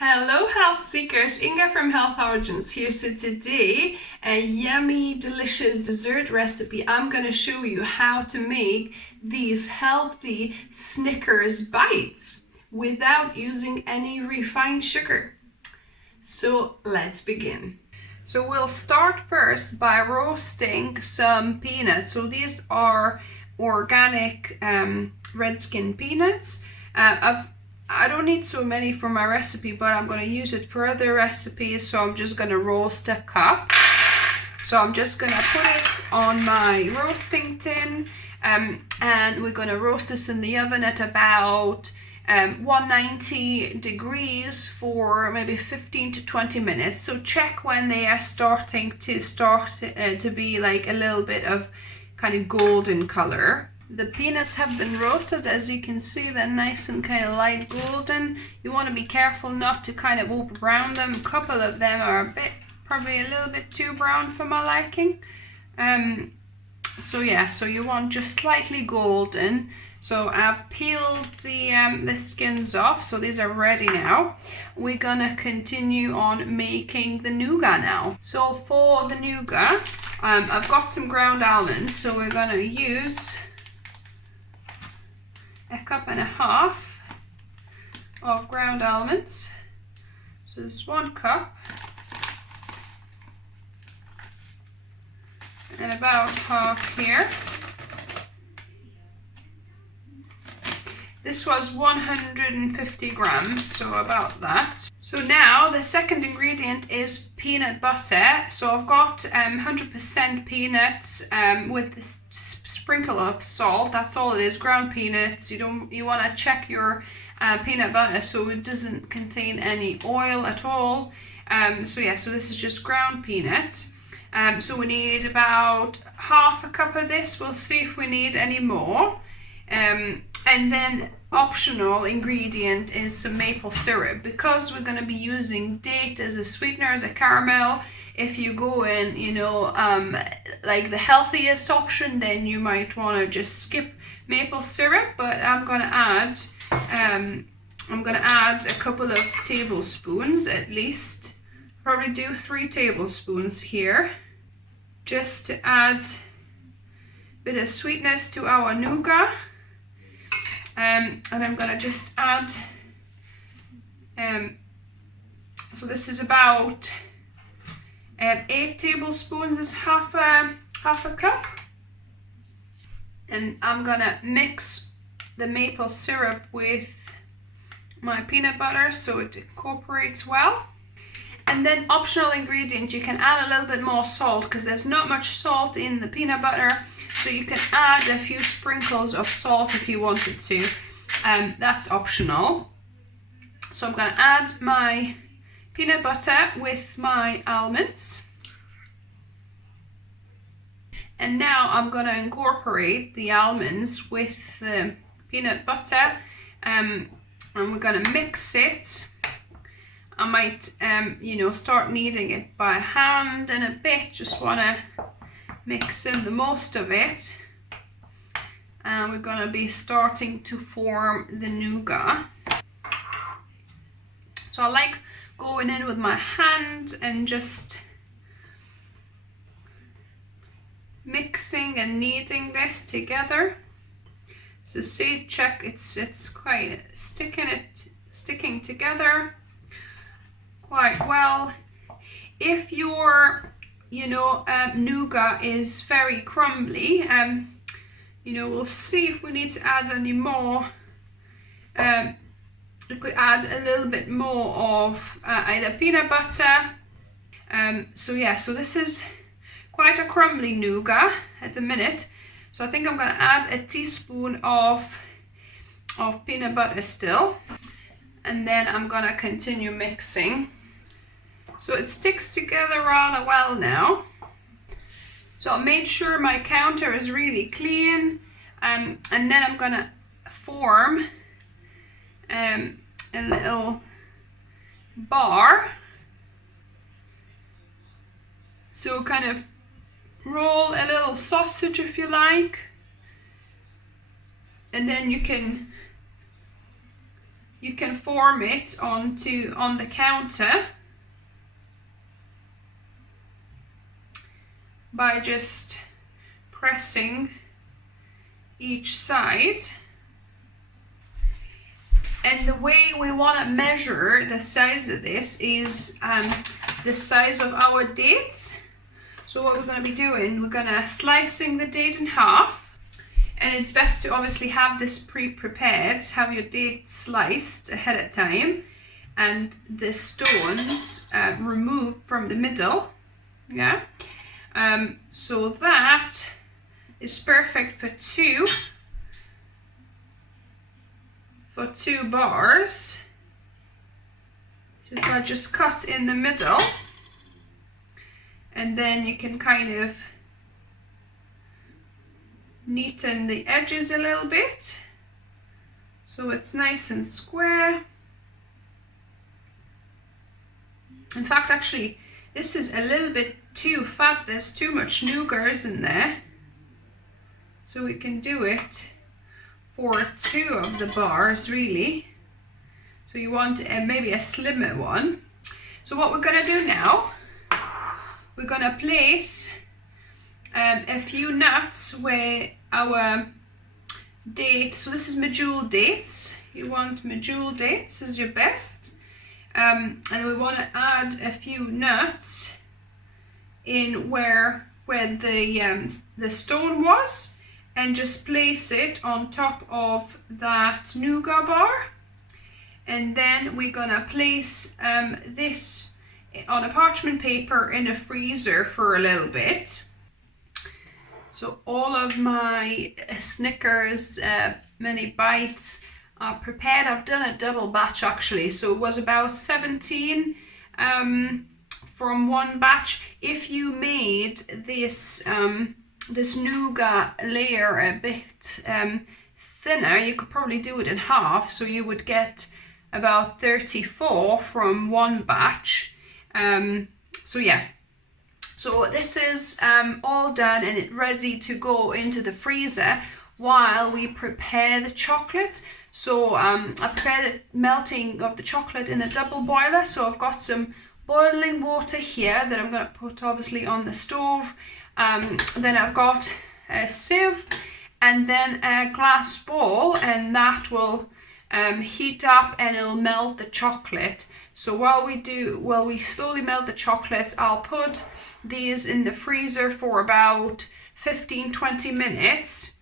Hello health seekers, Inga from Indulgence here. So today, a yummy delicious dessert recipe. I'm going to show you how to make these healthy Snickers bites without using any refined sugar. So let's begin. So we'll start first by roasting some peanuts. So these are organic red skin peanuts. I don't need so many for my recipe, but I'm going to use it for other recipes. So I'm just going to roast a cup. So I'm just going to put it on my roasting tin, and we're going to roast this in the oven at about 190 degrees for maybe 15 to 20 minutes. So check when they are starting to be like a little bit of kind of golden color. The peanuts have been roasted. As you can see, they're nice and kind of light golden. You want to be careful not to kind of over brown them. A couple of them are probably a little bit too brown for my liking. So you want just slightly golden. So I've peeled the skins off, so these are ready now. We're gonna continue on making the nougat now. So for the nougat, I've got some ground almonds, so we're gonna use 1.5 cups of ground almonds. So this is 1 cup. And about half here. This was 150 grams, so about that. So now the second ingredient is peanut butter. So I've got 100% peanuts with a sprinkle of salt. That's all it is, ground peanuts. You want to check your peanut butter so it doesn't contain any oil at all. So this is just ground peanuts. So we need about 1/2 cup of this. We'll see if we need any more. And then optional ingredient is some maple syrup, because we're going to be using date as a sweetener, as a caramel. If you go in, like the healthiest option, then you might want to just skip maple syrup. But I'm going to add a couple of tablespoons at least. Probably do 3 tablespoons here, just to add a bit of sweetness to our nougat. And I'm going to just add, so this is about 8 tablespoons is half a cup. And I'm going to mix the maple syrup with my peanut butter so it incorporates well. And then optional ingredient, you can add a little bit more salt because there's not much salt in the peanut butter. So you can add a few sprinkles of salt if you wanted to. That's optional. So I'm going to add my peanut butter with my almonds. And now I'm going to incorporate the almonds with the peanut butter. And we're going to mix it. I might, start kneading it by hand in a bit. Just want to mix in the most of it. And we're going to be starting to form the nougat. So I like going in with my hand and just mixing and kneading this together. So see, check, it's quite sticking together quite well. If your nougat is very crumbly, we'll see if we need to add any more. We could add a little bit more of either peanut butter. So this is quite a crumbly nougat at the minute. So I think I'm going to add a teaspoon of peanut butter still. And then I'm going to continue mixing. So it sticks together rather well now. So I made sure my counter is really clean, and then I'm gonna form a little bar. So kind of roll a little sausage if you like, and then you can You can form it on the counter by just pressing each side. And the way we want to measure the size of this is the size of our dates. So what we're going to be doing, we're going to slicing the date in half. And it's best to obviously have this pre-prepared, have your dates sliced ahead of time and the stones removed from the middle. Yeah. So that is perfect for two bars. So if I just cut in the middle, and then you can kind of neaten the edges a little bit so it's nice and square. In fact, actually, this is a little bit too fat. There's too much nougats in there. So we can do it for two of the bars, really. So you want maybe a slimmer one. So what we're going to do now, we're going to place a few nuts where our dates, so this is medjool dates. You want medjool dates as your best. And we want to add a few nuts in where the stone was, and just place it on top of that nougat bar. And then we're gonna place this on a parchment paper in a freezer for a little bit. So all of my Snickers mini bites are prepared. I've done a double batch actually, so it was about 17 from one batch. If you made this this nougat layer a bit thinner, you could probably do it in half, so you would get about 34 from one batch. So yeah, so this is all done and it's ready to go into the freezer while we prepare the chocolate. So I prepared the melting of the chocolate in a double boiler. So I've got some boiling water here that I'm going to put obviously on the stove. Then I've got a sieve and then a glass bowl, and that will heat up and it'll melt the chocolate. So while we slowly melt the chocolates, I'll put these in the freezer for about 15-20 minutes.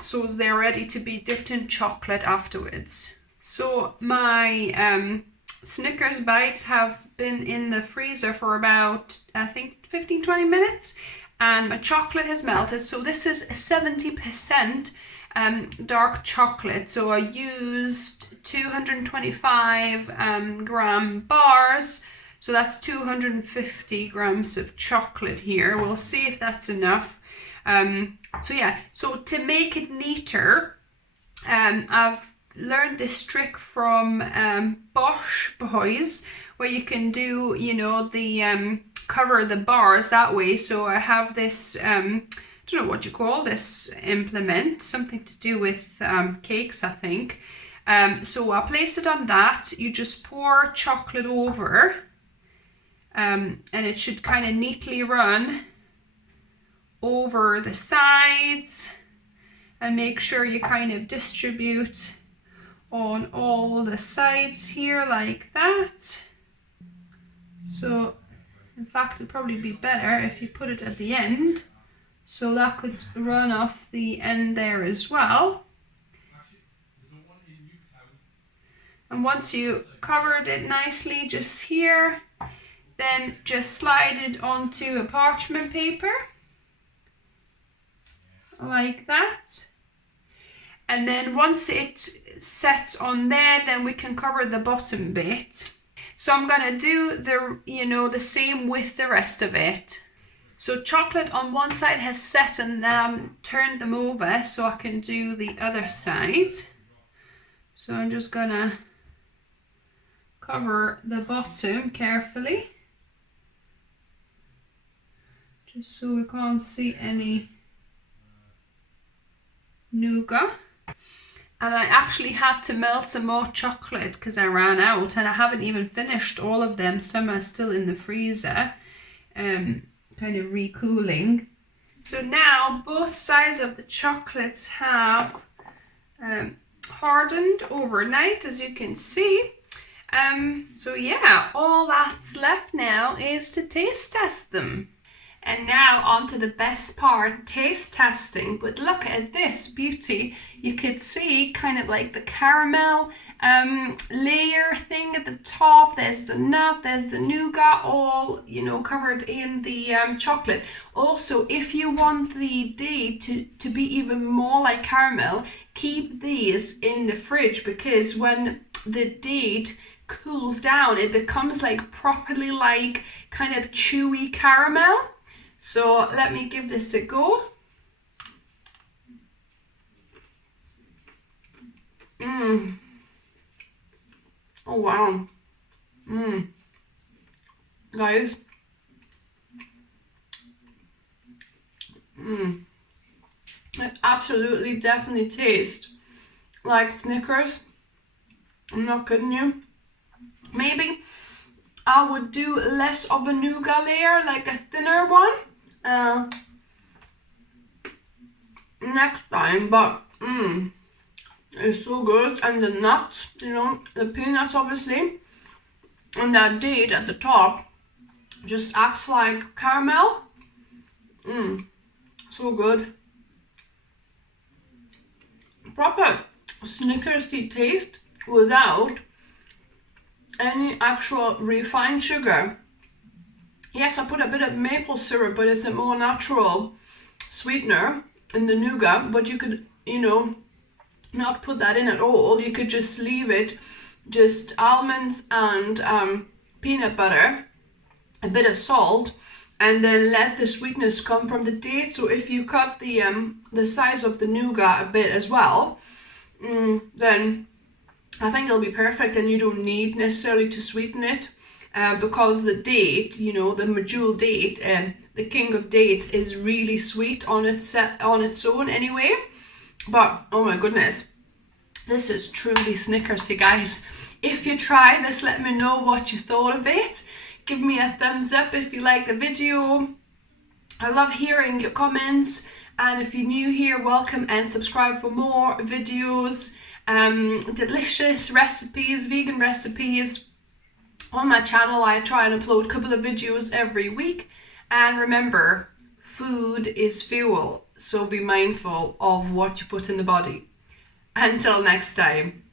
So they're ready to be dipped in chocolate afterwards. So my Snickers bites have been in the freezer for about, I think, 15-20 minutes, and my chocolate has melted. So this is a 70% dark chocolate. So I used 225 gram bars. So that's 250 grams of chocolate here. We'll see if that's enough. So yeah, so to make it neater, I've learned this trick from Bosch Boys, where you can do, you know, the cover the bars that way. So I have this, I don't know what you call this implement, something to do with cakes, I think. So I'll place it on that. You just pour chocolate over, and it should kind of neatly run over the sides, and make sure you kind of distribute on all the sides here like that. So in fact it'd probably be better if you put it at the end, so that could run off the end there as well. And once you covered it nicely just here, then just slide it onto a parchment paper like that. And then once it sets on there, then we can cover the bottom bit. So I'm gonna do the same with the rest of it. So chocolate on one side has set, and then I've turned them over so I can do the other side. So I'm just gonna cover the bottom carefully, just so we can't see any nougat. And I actually had to melt some more chocolate because I ran out, and I haven't even finished all of them. Some are still in the freezer, kind of recooling. So now both sides of the chocolates have hardened overnight, as you can see. So yeah, all that's left now is to taste test them. And now on to the best part, taste testing. But look at this beauty. You could see kind of like the caramel layer thing at the top. There's the nut, there's the nougat, all, you know, covered in the chocolate. Also, if you want the date to be even more like caramel, keep these in the fridge, because when the date cools down, it becomes like properly like kind of chewy caramel. So let me give this a go. Oh wow. Guys. It absolutely definitely tastes like Snickers. I'm not kidding you. Maybe I would do less of a nougat layer, like a thinner one, next time, but it's so good. And the nuts, you know, the peanuts obviously, and that date at the top just acts like caramel. So good. Proper Snickersy taste without any actual refined sugar. Yes, I put a bit of maple syrup, but it's a more natural sweetener in the nougat. But you could, you know, not put that in at all. You could just leave it, just almonds and peanut butter, a bit of salt, and then let the sweetness come from the dates. So if you cut the size of the nougat a bit as well, then I think it'll be perfect, and you don't need necessarily to sweeten it. Because the date, you know, the medjool date, the king of dates, is really sweet on its own anyway. But oh my goodness, this is truly Snickersy, guys. If you try this, let me know what you thought of it. Give me a thumbs up if you like the video. I love hearing your comments, and if you're new here, welcome and subscribe for more videos, delicious recipes, vegan recipes. On my channel, I try and upload a couple of videos every week. And remember, food is fuel, so be mindful of what you put in the body. Until next time.